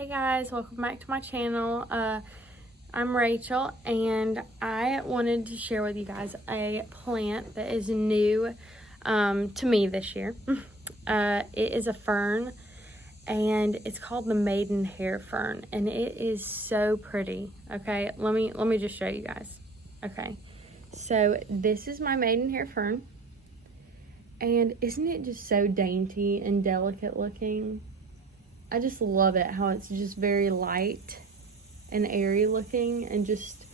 Hey guys, welcome back to my channel. I'm Rachel and I wanted to share with you guys a plant that is new to me this year. It is a fern and it's called the Maidenhair Fern and it is so pretty. Okay, let me just show you guys. Okay, so this is my Maidenhair Fern and isn't it just so dainty and delicate looking? I just love it, how it's just very light and airy looking, and just,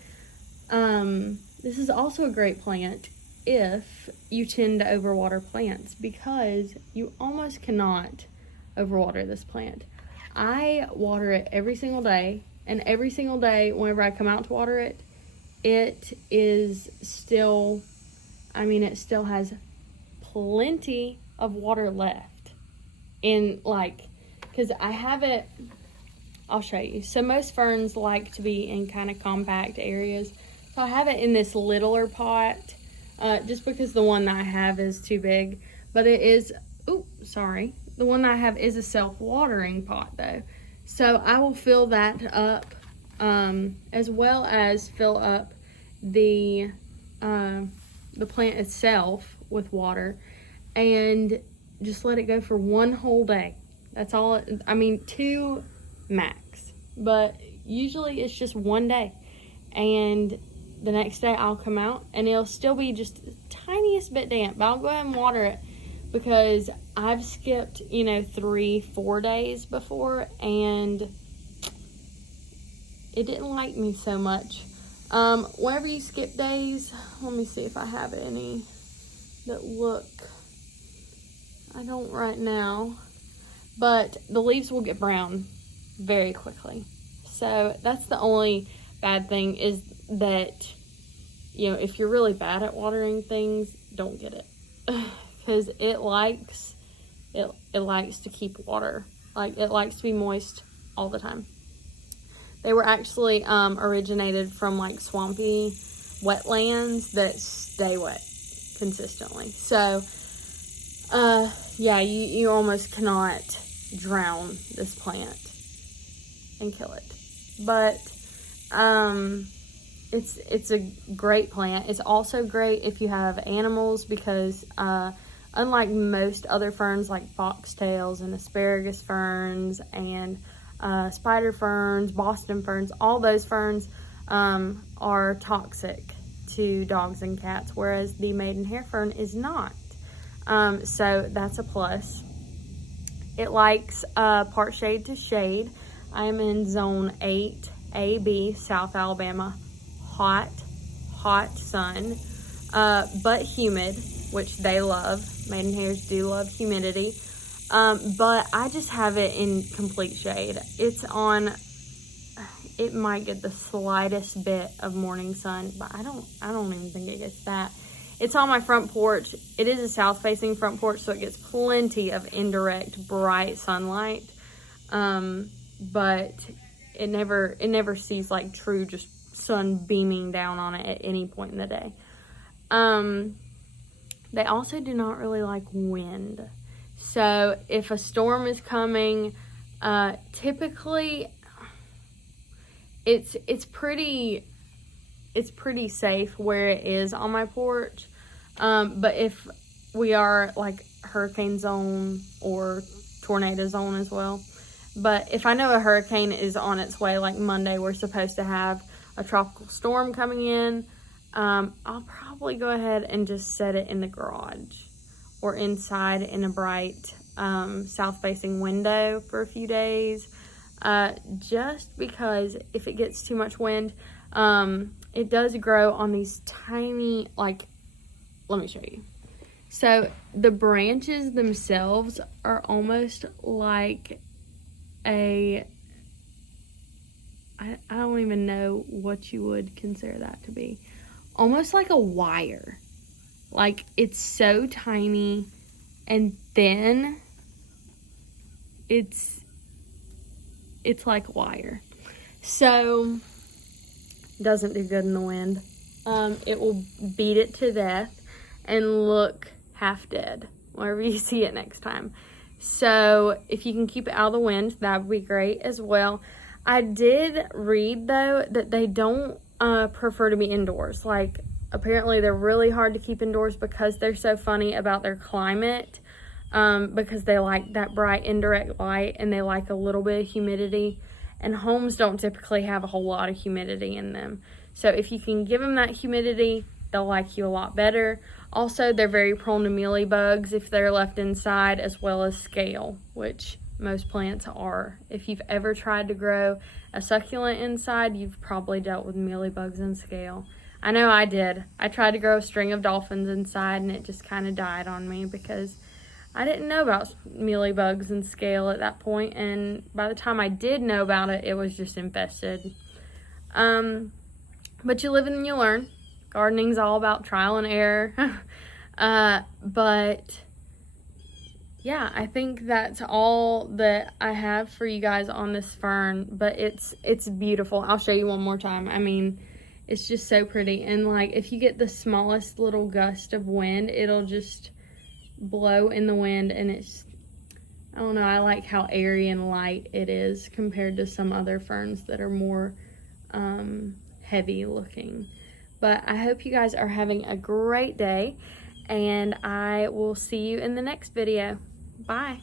this is also a great plant if you tend to overwater plants, because you almost cannot overwater this plant. I water it every single day, and every single day whenever I come out to water it, it is still, it still has plenty of water left. In because I have it, I'll show you. So most ferns like to be in kind of compact areas. So I have it in this littler pot, just because the one that I have is too big. But it is, the one that I have is a self-watering pot though. So I will fill that up, as well as fill up the plant itself with water, and just let it go for one whole day. That's all, 2 max, but usually it's just one day, and the next day I'll come out and it'll still be just the tiniest bit damp, but I'll go ahead and water it, because I've skipped 3-4 days before and it didn't like me so much. Whenever you skip days, let me see if I have any that look, I don't right now, but the leaves will get brown very quickly. So that's the only bad thing, is that, if you're really bad at watering things, don't get it. Because it likes to keep water. It likes to be moist all the time. They were actually originated from swampy wetlands that stay wet consistently. So, yeah, you almost cannot drown this plant and kill it, but it's a great plant. It's also great if you have animals, because unlike most other ferns like foxtails and asparagus ferns and spider ferns, Boston ferns, all those ferns are toxic to dogs and cats, whereas the Maidenhair Fern is not. So that's a plus. It likes part shade to shade. I'm in zone 8AB, South Alabama. Hot sun, but humid, which they love. Maidenhairs do love humidity. But I just have it in complete shade. It might get the slightest bit of morning sun, but I don't even think it gets that. It's on my front porch. It is a south-facing front porch, so it gets plenty of indirect, bright sunlight. But it never sees true just sun beaming down on it at any point in the day. They also do not really like wind. So if a storm is coming, typically it's pretty safe where it is on my porch. But if we are hurricane zone or tornado zone as well. But if I know a hurricane is on its way, like Monday, we're supposed to have a tropical storm coming in, I'll probably go ahead and just set it in the garage or inside in a bright south-facing window for a few days. Just because if it gets too much wind, it does grow on these tiny, let me show you. So the branches themselves are almost like I don't even know what you would consider that to be. Almost like a wire. It's so tiny and thin. It's like wire. So doesn't do good in the wind. It will beat it to death and look half dead whenever you see it next time. So if you can keep it out of the wind, that would be great as well. I did read though that they don't prefer to be indoors. Like apparently they're really hard to keep indoors because they're so funny about their climate, because they like that bright indirect light and they like a little bit of humidity, and homes don't typically have a whole lot of humidity in them. So if you can give them that humidity, they'll like you a lot better. Also, they're very prone to mealybugs if they're left inside, as well as scale, which most plants are. If you've ever tried to grow a succulent inside, you've probably dealt with mealybugs and scale. I know I did. I tried to grow a string of dolphins inside and it just kind of died on me because I didn't know about mealybugs and scale at that point, and by the time I did know about it, it was just infested. But you live and you learn. Gardening's all about trial and error. But yeah, I think that's all that I have for you guys on this fern, but it's beautiful. I'll show you one more time. I mean, it's just so pretty, and like if you get the smallest little gust of wind, it'll just blow in the wind, and I don't know, I like how airy and light it is compared to some other ferns that are more heavy looking. But I hope you guys are having a great day, and I will see you in the next video. Bye.